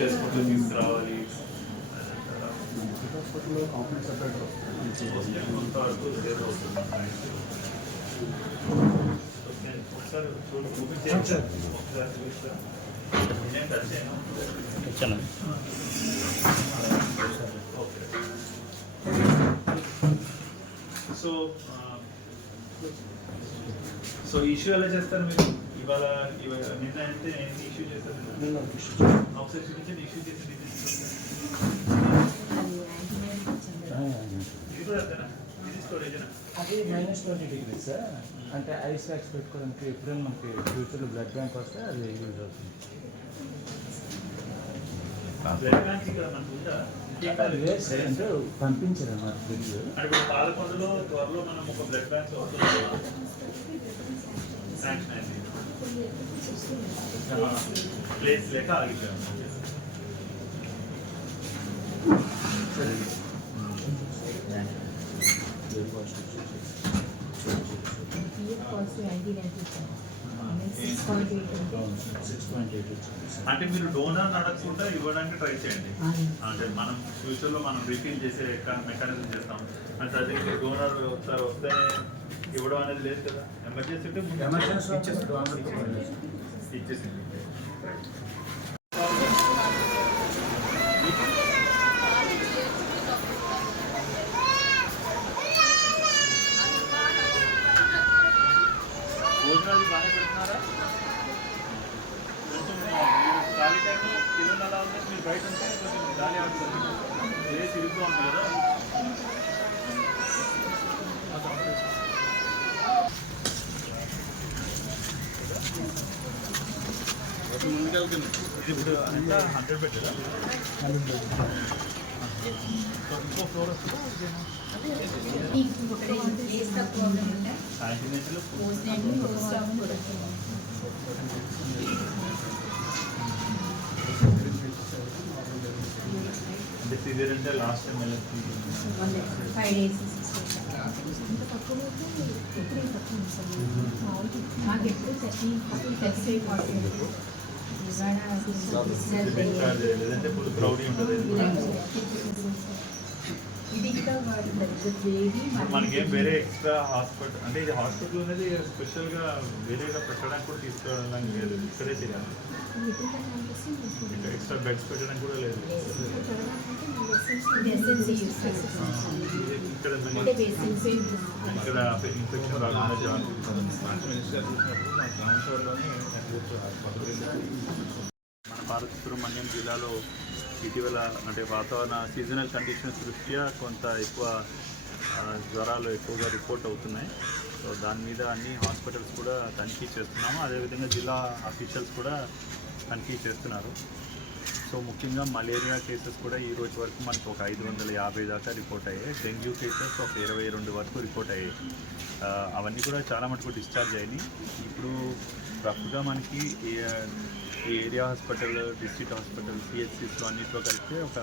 చేసుకుంటూ తీసుకురావాలి అవుతుంది. ఒకసారి ఒకసారి నేను ఓకే. సో సో ఇష్యూ ఎలా చేస్తారు మీరు ఇవాళ నిన్న అయితే ఏంటి ఇష్యూ చేస్తారు నేను ఒకసారి చూపించండి ఇష్యూ చేసి ఇది కూడా అంతేనా? ఇది స్టోరేజేనా అది మైనస్ ట్వంటీ డిగ్రీస్ సార్ అంటే ఐస్ ప్యాక్స్ పెట్టుకోవడానికి ఎప్పుడైనా మనకి ఫ్యూచర్లో బ్లడ్ బ్యాంక్ వస్తే అది యూజ్ అవుతుంది. బ్లడ్ బ్యాంక్ ఇక్కడ మనకు ఉందా? అంటే పంపించారు అన్నమాట అంటే ఇప్పుడు పాలకొండలో త్వరలో మనం ఒక బ్లడ్ బ్యాంక్ శాంక్షన్ అయింది ప్లేస్ లేక ఆగిపోయాం అంటే మీరు డోనర్ నడకుండా ఇవ్వడానికి ట్రై చేయండి. అంటే మనం ఫ్యూచర్లో మనం రీఫిల్ చేసే మెకానిజం చేస్తాం. అంటే అదే డోనర్ ఒకసారి వస్తే ఇవ్వడం అనేది లేదు కదా. ఎమర్జెన్సీ ఎమర్జెన్సీ ఇచ్చేసింది భోజనాలు బాగానే పెడుతున్నారా? కొంచెం ఖాళీ టైంలో పిల్లలు అలా ఉంటే మీరు బయట ఉంటే కొంచెం గాలి ఆడుతుంది. ప్లేస్ ఇరుగ్గా ఉంది కదా? అంటే లాస్ట్ టైం ఫైవ్ డేస్ మాకు ఎప్పుడు థర్టీ థర్టీ ఫార్టీ డిశ్చార్జ్ లేదంటే ఫుల్ క్రౌడీ మనకేం వేరే ఎక్స్ట్రా హాస్పిటల్ అంటే ఇది హాస్పిటల్ అనేది స్పెషల్గా వేరేగా పెట్టడానికి కూడా తీసుకోవడానికి లేదు. ఇక్కడే చేయాలి. ఇక్కడ ఎక్స్ట్రా బెడ్స్ పెట్టడానికి కూడా లేదు. ఇక్కడ ఇక్కడ ఇన్ఫెక్షన్ రాకుండా జాగ్రత్త మన భారత సుబ్రహ్మణ్యం జిల్లాలో ఇటీవల అంటే వాతావరణ సీజనల్ కండిషన్స్ దృష్ట్యా కొంత ఎక్కువ జ్వరాలు ఎక్కువగా రిపోర్ట్ అవుతున్నాయి. సో దాని మీద అన్ని హాస్పిటల్స్ కూడా తనిఖీ చేస్తున్నాము. అదేవిధంగా జిల్లా అఫీషియల్స్ కూడా తనిఖీ చేస్తున్నారు. సో ముఖ్యంగా మలేరియా కేసెస్ కూడా ఈ రోజు వరకు మనకు ఒక ఐదు వందల యాభై దాకా రిపోర్ట్ అయ్యాయి. డెంగ్యూ కేసెస్ ఒక ఇరవై రెండు వరకు రిపోర్ట్ అయ్యాయి. అవన్నీ కూడా చాలా మటుకు డిశ్చార్జ్ అయినాయి. ఇప్పుడు రఫ్గా మనకి ఈ ఏరియా హాస్పిటల్ డిస్ట్రిక్ట్ హాస్పిటల్ సిహెచ్సిస్లో అన్నింటిలో కలిపితే ఒక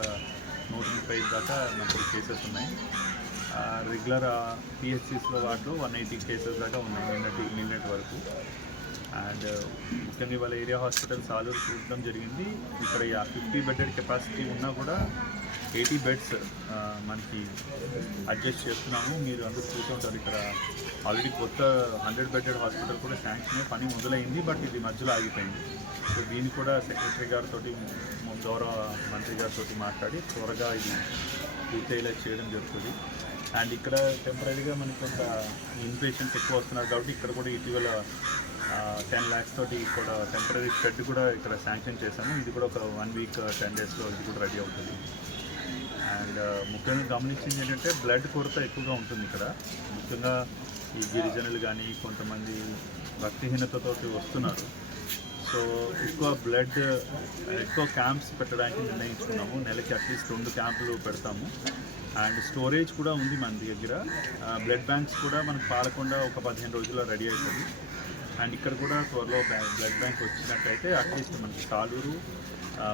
నూట ముప్పై దాకా మనకి కేసెస్ ఉన్నాయి. రెగ్యులర్ పిహెచ్సిస్లో వాటిలో వన్ ఎయిటీ కేసెస్ దాకా ఉన్నాయి నిన్నటి నిన్నటి వరకు. అండ్ ముఖ్యంగా ఇవాళ ఏరియా హాస్పిటల్ సాలూరు చూడడం జరిగింది. ఇక్కడ ఫిఫ్టీ బెడెడ్ కెపాసిటీ ఉన్నా కూడా ఎయిటీ బెడ్స్ మనకి అడ్జస్ట్ చేస్తున్నాము. మీరు అందరూ చూస్తుంటారు ఇక్కడ ఆల్రెడీ కొత్త హండ్రెడ్ బెడ్డెడ్ హాస్పిటల్ కూడా శాంక్షన్ పని మొదలైంది బట్ ఇది మధ్యలో ఆగిపోయింది. సో దీన్ని కూడా సెక్రటరీ గారితో గౌరవ మంత్రి గారితో మాట్లాడి త్వరగా ఇది పూర్తయ్యేలా చేయడం జరుగుతుంది. అండ్ ఇక్కడ టెంపరీగా మనకి కొంత ఇన్పేషెంట్స్ ఎక్కువ వస్తున్నారు కాబట్టి ఇక్కడ కూడా ఇటీవల టెన్ ల్యాక్స్ తోటి కూడా టెంపరీ షెడ్ కూడా ఇక్కడ శాంక్షన్ చేశాము. ఇది కూడా ఒక వన్ వీక్ టెన్ డేస్లో ఇది కూడా రెడీ అవుతుంది. అండ్ uh, ముఖ్యంగా గమనించింది ఏంటంటే బ్లడ్ కొరత ఎక్కువగా ఉంటుంది ఇక్కడ. ముఖ్యంగా ఈ గిరిజనులు కానీ కొంతమంది రక్తహీనతతోటి వస్తున్నారు. సో ఎక్కువ బ్లడ్ ఎక్కువ క్యాంప్స్ పెట్టడానికి నిర్ణయించుకున్నాము. నెలకి అట్లీస్ట్ రెండు క్యాంపులు పెడతాము. అండ్ స్టోరేజ్ కూడా ఉంది మన దగ్గర. Uh, బ్లడ్ బ్యాంక్స్ కూడా మనకు పాలకుండా ఒక పదిహేను రోజుల్లో రెడీ అవుతుంది. అండ్ ఇక్కడ కూడా త్వరలో బ్లడ్ బ్యాంక్ వచ్చినట్టయితే అట్లీస్ట్ మనకి కాలూరు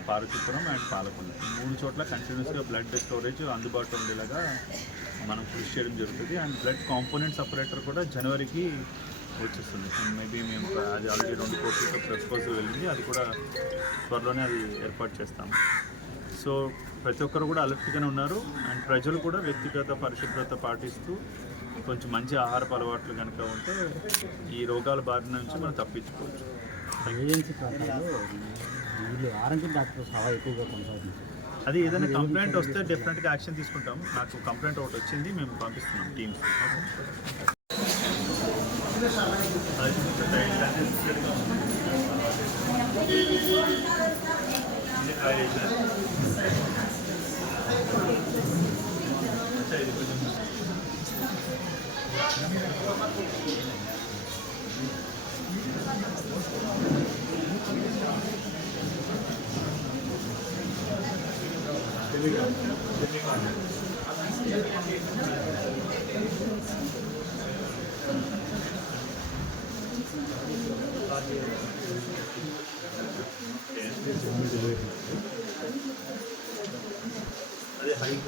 పార్వతీపురం అండ్ పాలకొండ. ఈ మూడు చోట్ల కంటిన్యూస్గా బ్లడ్ స్టోరేజ్ అందుబాటులో ఉండేలాగా మనం కృషి చేయడం జరుగుతుంది. అండ్ బ్లడ్ కాంపోనెంట్ సపరేటర్ కూడా జనవరికి వచ్చేస్తుంది. మేబీ మేము అది ఆల్రెడీ రెండు కోట్లతో ప్రపోజల్ వెళ్ళింది. అది కూడా త్వరలోనే అది ఏర్పాటు చేస్తాం. సో ప్రతి ఒక్కరు కూడా అలర్ట్గానే ఉన్నారు. అండ్ ప్రజలు కూడా వ్యక్తిగత పరిశుభ్రత పాటిస్తూ కొంచెం మంచి ఆహారపు అలవాట్లు కనుక ఉంటే ఈ రోగాల బారి నుంచి మనం తప్పించుకోవచ్చు. ఏజెన్సీ వీళ్ళు ఆర్ఎంపీ డాక్టర్స్ హవా ఎక్కువగా కొనసాగుతుంది అది ఏదైనా కంప్లైంట్ వస్తే డెఫినెట్గా యాక్షన్ తీసుకుంటాం. నాకు కంప్లైంట్ ఒకటి వచ్చింది మేము పంపిస్తున్నాం టీమ్స్ అదే అదే హైక్